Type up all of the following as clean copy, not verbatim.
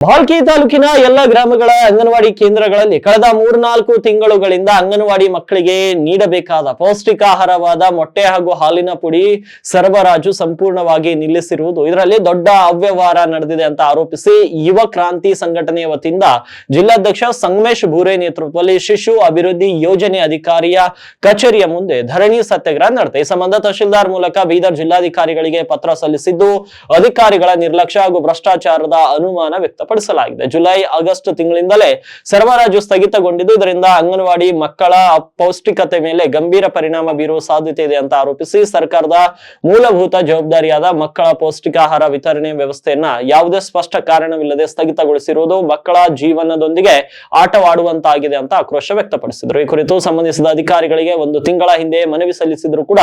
ಭಾಲ್ಕಿ ತಾಲೂಕಿನ ಎಲ್ಲ ಗ್ರಾಮಗಳ ಅಂಗನವಾಡಿ ಕೇಂದ್ರಗಳಲ್ಲಿ ಕಳೆದ 3-4 ತಿಂಗಳುಗಳಿಂದ ಅಂಗನವಾಡಿ ಮಕ್ಕಳಿಗೆ ನೀಡಬೇಕಾದ ಪೌಷ್ಟಿಕಾಹಾರವಾದ ಮೊಟ್ಟೆ ಹಾಗೂ ಹಾಲಿನ ಪುಡಿ ಸರಬರಾಜು ಸಂಪೂರ್ಣವಾಗಿ ನಿಲ್ಲಿಸಿರುವುದು ಇದರಲ್ಲಿ ದೊಡ್ಡ ಅವ್ಯವಹಾರ ನಡೆದಿದೆ ಅಂತ ಆರೋಪಿಸಿ ಯುವ ಕ್ರಾಂತಿ ಸಂಘಟನೆಯ ವತಿಯಿಂದ ಜಿಲ್ಲಾಧ್ಯಕ್ಷ ಸಂಗಮೇಶ್ ಬೂರೆ ನೇತೃತ್ವದಲ್ಲಿ ಶಿಶು ಅಭಿವೃದ್ಧಿ ಯೋಜನೆ ಅಧಿಕಾರಿಯ ಕಚೇರಿಯ ಮುಂದೆ ಧರಣಿ ಸತ್ಯಾಗ್ರಹ ನಡೆದಿದೆ. ಈ ಸಂಬಂಧ ತಹಶೀಲ್ದಾರ್ ಮೂಲಕ ಬೀದರ್ ಜಿಲ್ಲಾಧಿಕಾರಿಗಳಿಗೆ ಪತ್ರ ಸಲ್ಲಿಸಿದ್ದು ಅಧಿಕಾರಿಗಳ ನಿರ್ಲಕ್ಷ್ಯ ಹಾಗೂ ಭ್ರಷ್ಟಾಚಾರದ ಅನುಮಾನ ವ್ಯಕ್ತಪಡಿಸಲಾಗಿದೆ. ಜುಲೈ ಆಗಸ್ಟ್ ತಿಂಗಳಿಂದಲೇ ಸರಬರಾಜು ಸ್ಥಗಿತಗೊಂಡಿದ್ದು ಇದರಿಂದ ಅಂಗನವಾಡಿ ಮಕ್ಕಳ ಪೌಷ್ಟಿಕತೆ ಮೇಲೆ ಗಂಭೀರ ಪರಿಣಾಮ ಬೀರುವ ಸಾಧ್ಯತೆ ಇದೆ ಅಂತ ಆರೋಪಿಸಿ ಸರ್ಕಾರದ ಮೂಲಭೂತ ಜವಾಬ್ದಾರಿಯಾದ ಮಕ್ಕಳ ಪೌಷ್ಟಿಕಾಹಾರ ವಿತರಣೆ ವ್ಯವಸ್ಥೆಯನ್ನ ಯಾವುದೇ ಸ್ಪಷ್ಟ ಕಾರಣವಿಲ್ಲದೆ ಸ್ಥಗಿತಗೊಳಿಸಿರುವುದು ಮಕ್ಕಳ ಜೀವನದೊಂದಿಗೆ ಆಟವಾಡುವಂತಾಗಿದೆ ಅಂತ ಆಕ್ರೋಶ ವ್ಯಕ್ತಪಡಿಸಿದರು. ಈ ಕುರಿತು ಸಂಬಂಧಿಸಿದ ಅಧಿಕಾರಿಗಳಿಗೆ 1 ತಿಂಗಳ ಹಿಂದೆ ಮನವಿ ಸಲ್ಲಿಸಿದ್ರು ಕೂಡ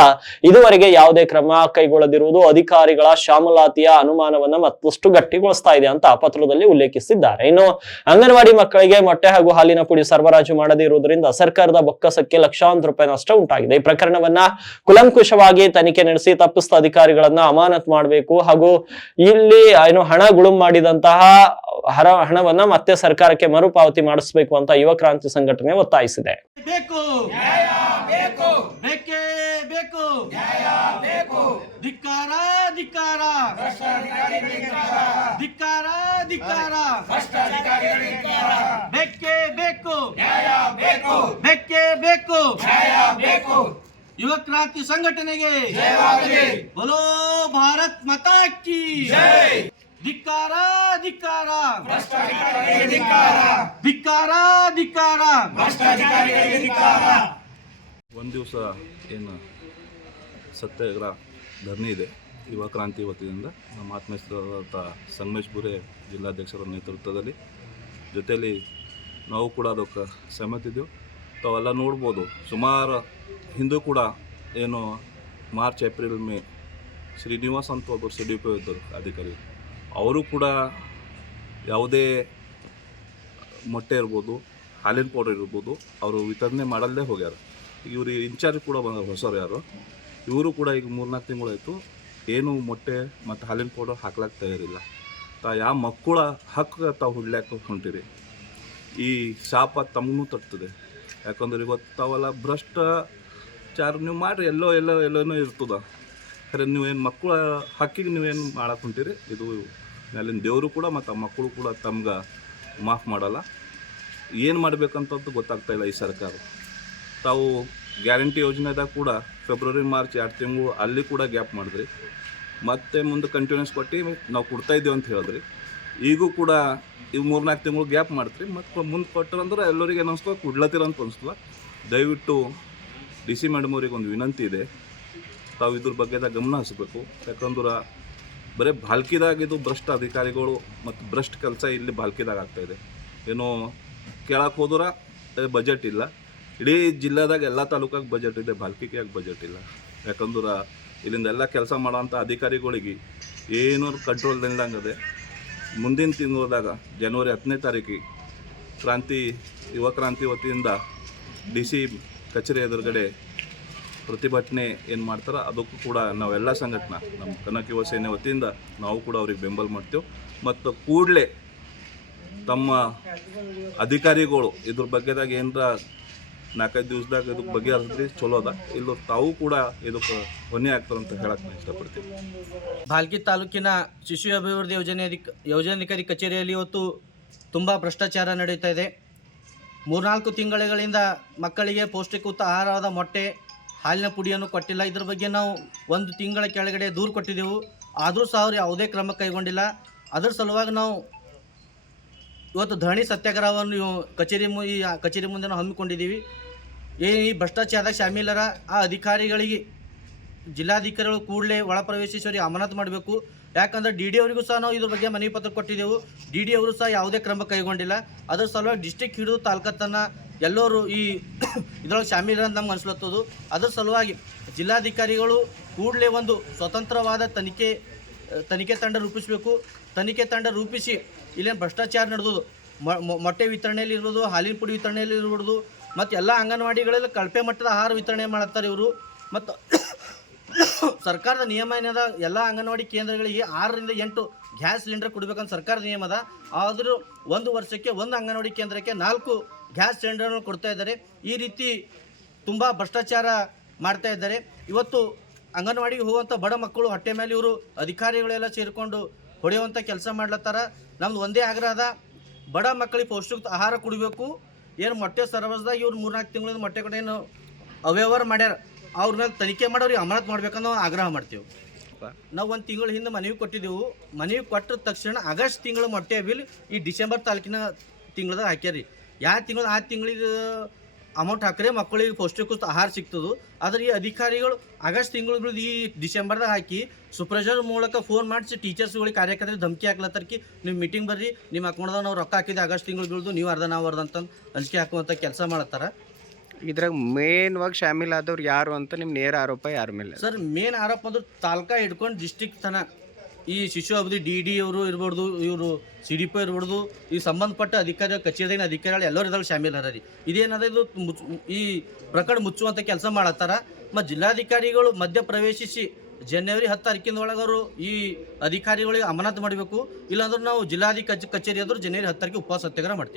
ಇದುವರೆಗೆ ಯಾವುದೇ ಕ್ರಮ ಕೈಗೊಳ್ಳದಿರುವುದು ಅಧಿಕಾರಿಗಳ ಶಾಮಲಾತಿಯ ಅನುಮಾನವನ್ನ ಮತ್ತಷ್ಟು ಗಟ್ಟಿಗೊಳಿಸ್ತಾ ಇದೆ ಅಂತ ಪತ್ರದಲ್ಲಿ ಉಲ್ಲೇಖಿಸಿದ್ದಾರೆ. ಇನ್ನು ಅಂಗನವಾಡಿ ಮಕ್ಕಳಿಗೆ ಮೊಟ್ಟೆ ಹಾಗೂ ಹಾಲಿನ ಪುಡಿ ಸರಬರಾಜು ಮಾಡದೇ ಇರುವುದರಿಂದ ಸರ್ಕಾರದ ಬೊಕ್ಕಸಕ್ಕೆ ಲಕ್ಷಾಂತರ ರೂಪಾಯಿ ನಷ್ಟ ಉಂಟಾಗಿದೆ. ಈ ಪ್ರಕರಣವನ್ನ ಕುಲಂಕುಷವಾಗಿ ತನಿಖೆ ನಡೆಸಿ ತಪ್ಪಿಸಿದ ಅಧಿಕಾರಿಗಳನ್ನ ಅಮಾನತು ಮಾಡಬೇಕು ಹಾಗೂ ಇಲ್ಲಿ ಹಣ ಗುಳುಂ ಮಾಡಿದಂತಹ ಹಣವನ್ನ ಮತ್ತೆ ಸರ್ಕಾರಕ್ಕೆ ಮರುಪಾವತಿ ಮಾಡಿಸಬೇಕು ಅಂತ ಯುವ ಕ್ರಾಂತಿ ಸಂಘಟನೆ ಒತ್ತಾಯಿಸಿದೆ. ಯುವ ಕ್ರಾಂತಿ ಸಂಘಟನೆಗೆ ಬೋಲೋ ಭಾರತ್ ಮಾತಾ ಕಿ ಧಿಕ್ಕಾರ ಧಿಕ್ಕಾರ ಧಿಕ್ಕಾರ ಧಿಕ್ಕಾರ. ಒಂದು ದಿವಸ ಏನು ಸತ್ಯಾಗ್ರಹ ಧರಣಿ ಇದೆ ಯುವ ಕ್ರಾಂತಿ ವತಿಯಿಂದ ನಮ್ಮ ಆತ್ಮೀಯರಾದಂಥ ಸಂಗಮೇಶ್ ಬೂರೆ ಜಿಲ್ಲಾಧ್ಯಕ್ಷರ ನೇತೃತ್ವದಲ್ಲಿ ಜೊತೆಯಲ್ಲಿ ನಾವು ಕೂಡ ಅದಕ್ಕೆ ಸಹಮತಿದ್ದೆವು. ತಾವೆಲ್ಲ ನೋಡ್ಬೋದು, ಸುಮಾರು ಹಿಂದೂ ಕೂಡ ಏನು ಮಾರ್ಚ್ ಏಪ್ರಿಲ್ ಮೇ ಶ್ರೀನಿವಾಸ್ ಅಂತ ಒಬ್ಬರು CDP ಇದ್ದರು ಅಧಿಕಾರಿ, ಅವರು ಕೂಡ ಯಾವುದೇ ಮೊಟ್ಟೆ ಇರ್ಬೋದು ಹಾಲಿನ ಪೌಡರ್ ಇರ್ಬೋದು ಅವರು ವಿತರಣೆ ಮಾಡಲ್ಲೇ ಹೋಗ್ಯಾರ. ಇವರು ಇನ್ಚಾರ್ಜ್ ಕೂಡ ಹೊಸರು ಯಾರು, ಇವರು ಕೂಡ ಈಗ 3-4 ತಿಂಗಳಾಯಿತು ಏನು ಮೊಟ್ಟೆ ಮತ್ತು ಹಾಲಿನ ಪೌಡರ್ ಹಾಕ್ಲಾಕ ತಯಾರಿಲ್ಲ. ಯಾವ ಮಕ್ಕಳ ಹಕ್ಕು ತಾವು ಹುಡ್ಲಾಕ ಹೊಂಟಿರಿ, ಈ ಶಾಪ ತಮಗೂ ತಟ್ತದೆ. ಯಾಕಂದ್ರೆ ಇವತ್ತು ತಾವೆಲ್ಲ ಭ್ರಷ್ಟಾಚಾರ ನೀವು ಮಾಡಿರಿ, ಎಲ್ಲೋ ಇರ್ತದ. ಖರೆ ನೀವೇನು ಮಕ್ಕಳ ಹಕ್ಕಿಗೆ ನೀವೇನು ಮಾಡಕ್ಕೆ ಹೊಂಟಿರಿ, ಇದು ಅಲ್ಲಿನ ದೇವರು ಕೂಡ ಮತ್ತು ಆ ಮಕ್ಕಳು ಕೂಡ ತಮ್ಗೆ ಮಾಫ್ ಮಾಡಲ್ಲ. ಏನು ಮಾಡಬೇಕಂತದ್ದು ಗೊತ್ತಾಗ್ತಾಯಿಲ್ಲ ಈ ಸರ್ಕಾರ. ತಾವು ಗ್ಯಾರಂಟಿ ಯೋಜನೆದಾಗ ಕೂಡ ಫೆಬ್ರವರಿ ಮಾರ್ಚ್ 2 ತಿಂಗಳು ಅಲ್ಲಿ ಕೂಡ ಗ್ಯಾಪ್ ಮಾಡಿದ್ರಿ, ಮತ್ತೆ ಮುಂದೆ ಕಂಟಿನ್ಯೂಸ್ ಕೊಟ್ಟು ನಾವು ಕೊಡ್ತಾಯಿದ್ದೀವಿ ಅಂತ ಹೇಳಿದ್ರಿ. ಈಗೂ ಕೂಡ ಇವು 3-4 ತಿಂಗಳು ಗ್ಯಾಪ್ ಮಾಡ್ತೀರಿ, ಮತ್ತು ಮುಂದೆ ಕೊಟ್ಟರಂದ್ರೆ ಎಲ್ಲರಿಗೆ ಅನ್ನಿಸ್ತದೆ ಕೊಡ್ಲತ್ತೀರ ಅಂತ ಅನಿಸ್ತದೆ. ದಯವಿಟ್ಟು DC ಮೇಡಮ್ ಅವ್ರಿಗೆ ಒಂದು ವಿನಂತಿ ಇದೆ, ತಾವು ಇದ್ರ ಬಗ್ಗೆದಾಗ ಗಮನ ಹರಿಸ್ಬೇಕು. ಯಾಕಂದ್ರೆ ಬರೀ ಭಾಲ್ಕಿದಾಗ ಇದು ಭ್ರಷ್ಟ ಅಧಿಕಾರಿಗಳು ಮತ್ತು ಭ್ರಷ್ಟ ಕೆಲಸ ಇಲ್ಲಿ ಭಾಲ್ಕಿದಾಗ ಆಗ್ತಾಯಿದೆ. ಏನೋ ಕೇಳಕ್ಕೆ ಹೋದ್ರೆ ಬಜೆಟ್ ಇಲ್ಲ, ಇಡೀ ಜಿಲ್ಲೆದಾಗ ಎಲ್ಲ ತಾಲೂಕಾಗ ಬಜೆಟ್ ಇದೆ, ಭಾಲ್ಕಿಗೆ ಯಾಕೆ ಬಜೆಟ್ ಇಲ್ಲ? ಯಾಕಂದ್ರೆ ಇಲ್ಲಿಂದ ಎಲ್ಲ ಕೆಲಸ ಮಾಡೋಂಥ ಅಧಿಕಾರಿಗಳಿಗೆ ಏನೂ ಕಂಟ್ರೋಲ್ ಇಲ್ಲಂಗದೆ. ಮುಂದಿನ ತಿಂಗಳದಾಗ ಜನವರಿ 10ನೇ ತಾರೀಕಿಗೆ ಯುವ ಕ್ರಾಂತಿ ವತಿಯಿಂದ DC ಕಚೇರಿ ಎದುರುಗಡೆ ಪ್ರತಿಭಟನೆ ಏನು ಮಾಡ್ತಾರೆ, ಅದಕ್ಕೂ ಕೂಡ ನಾವೆಲ್ಲ ಸಂಘಟನೆ ನಮ್ಮ ಕನಕ ಯುವ ಸೇನೆ ವತಿಯಿಂದ ನಾವು ಕೂಡ ಅವ್ರಿಗೆ ಬೆಂಬಲ ಮಾಡ್ತೇವೆ. ಮತ್ತು ಕೂಡಲೇ ತಮ್ಮ ಅಧಿಕಾರಿಗಳು ಇದ್ರ ಬಗ್ಗೆದಾಗ ಏನರ 4-5 ದಿವಸದಾಗ ಇದಕ್ಕೆ ಬಗೆಹರಿಸಿದ್ರೆ ಚಲೋ ಅದ, ಇಲ್ಲ ತಾವು ಕೂಡ ಇದಕ್ಕೆ ಹೊಣೆ ಆಗ್ತಾರೆ ಅಂತ ಹೇಳಕ್ಕೆ ನಾನು ಇಷ್ಟಪಡ್ತೀನಿ. ಭಾಲ್ಕಿ ತಾಲೂಕಿನ ಶಿಶು ಅಭಿವೃದ್ಧಿ ಯೋಜನಾಧಿಕಾರಿ ಕಚೇರಿಯಲ್ಲಿ ಇವತ್ತು ತುಂಬ ಭ್ರಷ್ಟಾಚಾರ ನಡೀತಾ ಇದೆ. 3-4 ತಿಂಗಳಿಂದ ಮಕ್ಕಳಿಗೆ ಪೌಷ್ಟಿಕಯುತ ಆಹಾರವಾದ ಮೊಟ್ಟೆ ಹಾಲಿನ ಪುಡಿಯನ್ನು ಕೊಟ್ಟಿಲ್ಲ. ಇದ್ರ ಬಗ್ಗೆ ನಾವು 1 ತಿಂಗಳ ಕೆಳಗಡೆ ದೂರು ಕೊಟ್ಟಿದ್ದೆವು, ಆದರೂ ಸಹ ಅವರು ಯಾವುದೇ ಕ್ರಮ ಕೈಗೊಂಡಿಲ್ಲ. ಅದರ ಸಲುವಾಗಿ ನಾವು ಇವತ್ತು ಧರಣಿ ಸತ್ಯಾಗ್ರಹವನ್ನು ಕಚೇರಿ ಮುಂದೆ ನಾವು ಹಮ್ಮಿಕೊಂಡಿದ್ದೀವಿ. ಈ ಭ್ರಷ್ಟಾಚಾರದಾಗ ಶಾಮೀಲರ ಆ ಅಧಿಕಾರಿಗಳಿಗೆ ಜಿಲ್ಲಾಧಿಕಾರಿಗಳು ಕೂಡಲೇ ಒಳ ಪ್ರವೇಶಿಸಿ ಅಮಾನತು ಮಾಡಬೇಕು. ಯಾಕಂದರೆ DD ಅವರಿಗೂ ಸಹ ನಾವು ಇದ್ರ ಬಗ್ಗೆ ಮನವಿ ಪತ್ರ ಕೊಟ್ಟಿದ್ದೆವು, DD ಅವರು ಸಹ ಯಾವುದೇ ಕ್ರಮ ಕೈಗೊಂಡಿಲ್ಲ. ಅದರ ಸಲುವಾಗಿ ಡಿಸ್ಟ್ರಿಕ್ಟ್ ಹಿಡಿದು ತಾಲೂಕತ್ತನ್ನು ಎಲ್ಲರೂ ಈ ಇದರೊಳಗೆ ಶಾಮೀಲರ ಅಂತ ನಮ್ಗೆ ಅನಿಸ್ಲತ್ತದು. ಅದರ ಸಲುವಾಗಿ ಜಿಲ್ಲಾಧಿಕಾರಿಗಳು ಕೂಡಲೇ ಒಂದು ಸ್ವತಂತ್ರವಾದ ತನಿಖೆ ತಂಡ ರೂಪಿಸಬೇಕು. ತನಿಖೆ ತಂಡ ರೂಪಿಸಿ ಇಲ್ಲೇನು ಭ್ರಷ್ಟಾಚಾರ ನಡೆದೋದು, ಮೊಟ್ಟೆ ವಿತರಣೆಯಲ್ಲಿ ಇರ್ಬೋದು, ಹಾಲಿನ ಪುಡಿ ವಿತರಣೆಯಲ್ಲಿ ಇರ್ಬೋದು, ಮತ್ತು ಎಲ್ಲ ಅಂಗನವಾಡಿಗಳಲ್ಲಿ ಕಳಪೆ ಮಟ್ಟದ ಆಹಾರ ವಿತರಣೆ ಮಾಡ್ತಾರೆ ಇವರು. ಮತ್ತು ಸರ್ಕಾರದ ನಿಯಮ ಏನದ, ಎಲ್ಲ ಅಂಗನವಾಡಿ ಕೇಂದ್ರಗಳಿಗೆ 6 ರಿಂದ 8 ಗ್ಯಾಸ್ ಸಿಲಿಂಡರ್ ಕೊಡಬೇಕಂತ ಸರ್ಕಾರ ನಿಯಮ ಅದ. ಆದರೂ 1 ವರ್ಷಕ್ಕೆ 1 ಅಂಗನವಾಡಿ ಕೇಂದ್ರಕ್ಕೆ 4 ಗ್ಯಾಸ್ ಸಿಲಿಂಡರ್ನ ಕೊಡ್ತಾ ಇದ್ದಾರೆ. ಈ ರೀತಿ ತುಂಬ ಭ್ರಷ್ಟಾಚಾರ ಮಾಡ್ತಾ ಇದ್ದಾರೆ. ಇವತ್ತು ಅಂಗನವಾಡಿಗೆ ಹೋಗುವಂಥ ಬಡ ಮಕ್ಕಳು ಹೊಟ್ಟೆ ಮೇಲೆ ಇವರು ಅಧಿಕಾರಿಗಳೆಲ್ಲ ಸೇರಿಕೊಂಡು ಹೊಡೆಯುವಂಥ ಕೆಲಸ ಮಾಡ್ಲತ್ತಾರ. ನಮ್ದು ಒಂದೇ ಆಗ್ರಹ ಅದ, ಬಡ ಮಕ್ಕಳಿಗೆ ಪೌಷ್ಟಿಕ ಆಹಾರ ಕೊಡಬೇಕು. ಏನು ಮೊಟ್ಟೆ ಸರ್ವಸ್ದಾಗ ಇವ್ರು 3-4 ತಿಂಗಳಿಂದ ಮೊಟ್ಟೆ ಕಡೆ ಏನು ಅವ್ಯವಹಾರ ಮಾಡ್ಯಾರ, ಅವ್ರ ಮೇಲೆ ತನಿಖೆ ಮಾಡೋರಿಗೆ ಅಮಾನತ್ ಮಾಡ್ಬೇಕನ್ನೋ ಆಗ್ರಹ ಮಾಡ್ತೀವಿ. ನಾವು 1 ತಿಂಗಳ ಹಿಂದೆ ಮನವಿ ಕೊಟ್ಟಿದ್ದೆವು. ಮನವಿ ಕೊಟ್ಟ ತಕ್ಷಣ ಆಗಸ್ಟ್ ತಿಂಗಳ ಮೊಟ್ಟೆ ಬಿಲ್ ಈ ಡಿಸೆಂಬರ್ ತಾಲೂಕಿನ ತಿಂಗಳದಾಗ ಹಾಕ್ಯಾರಿ. ಯಾವ ತಿಂಗಳು ಆ ತಿಂಗಳಿಗೆ ಅಮೌಂಟ್ ಹಾಕ್ರೆ ಮಕ್ಕಳಿಗೆ ಪೌಷ್ಟಿಕ ಆಹಾರ ಸಿಗ್ತದೆ. ಆದರೆ ಈ ಅಧಿಕಾರಿಗಳು ಆಗಸ್ಟ್ ತಿಂಗಳು ಈ ಡಿಸೆಂಬರ್ದಾಗ ಹಾಕಿ ಸೂಪರ್ವೈಸರ್ ಮೂಲಕ ಫೋನ್ ಮಾಡಿಸಿ ಟೀಚರ್ಸ್ಗಳಿಗೆ ಕಾರ್ಯಕರ್ತರಿಗೆ ಧಮಕಿ ಹಾಕ್ಲತ್ತರ್ಕಿ, ನೀವು ಮೀಟಿಂಗ್ ಬರ್ರಿ, ನಿಮ್ಮ ಅಕೌಂಟ್ದಾಗ ನಾವು ರೊಕ್ಕ ಹಾಕಿದ್ದೆ ಆಗಸ್ಟ್ ತಿಂಗಳು ಬೀಳ್ದು, ನೀವು ಅರ್ಧ ನಾವು ಅರ್ಧ ಅಂತ ಅಂಜಿಕೆ ಹಾಕುವಂಥ ಕೆಲಸ ಮಾಡತ್ತಾರ. ಇದ್ರಾಗ ಮೇನ್ವಾಗಿ ಶಾಮೀಲ್ ಆದವ್ರು ಯಾರು ಅಂತ ನಿಮ್ಮ ನೇರ ಆರೋಪ ಯಾರ ಮೇಲೆ? ಸರ್, ಮೇನ್ ಆರೋಪ ಅಂದ್ರೆ ತಾಲೂಕಾ ಹಿಡ್ಕೊಂಡು ಡಿಸ್ಟಿಕ್ ತನ ಈ ಶಿಶು ಅಭಿವೃದ್ಧಿ DD ಅವರು ಇರ್ಬೋದು, ಇವರು CDP ಇರ್ಬೋದು, ಈ ಸಂಬಂಧಪಟ್ಟ ಅಧಿಕಾರಿ ಕಚೇರಿಯಾಗಿನ ಅಧಿಕಾರಿಗಳು ಎಲ್ಲರೂ ಇದ್ರಲ್ಲಿ ಶಾಮೀಲ್ ಅದಾರಿ. ಇದೇನದ ಇದು ಈ ಪ್ರಕರಣ ಮುಚ್ಚುವಂಥ ಕೆಲಸ ಮಾಡತ್ತಾರ. ಮತ್ತು ಜಿಲ್ಲಾಧಿಕಾರಿಗಳು ಮಧ್ಯ ಪ್ರವೇಶಿಸಿ ಜನವರಿ 10 ತಾರೀಕಿನ ಒಳಗೆ ಅವರು ಈ ಅಧಿಕಾರಿಗಳಿಗೆ ಅಮಾನತು ಮಾಡಬೇಕು. ಇಲ್ಲಾಂದ್ರೆ ನಾವು ಜಿಲ್ಲಾಧಿಕಾರಿ ಕಚೇರಿ ಆದರೂ ಜನವರಿ 10 ತಾರೀಕಿಗೆ ಉಪವಾಸ ಸತ್ಯಾಗ್ರಹ ಮಾಡ್ತೀವಿ.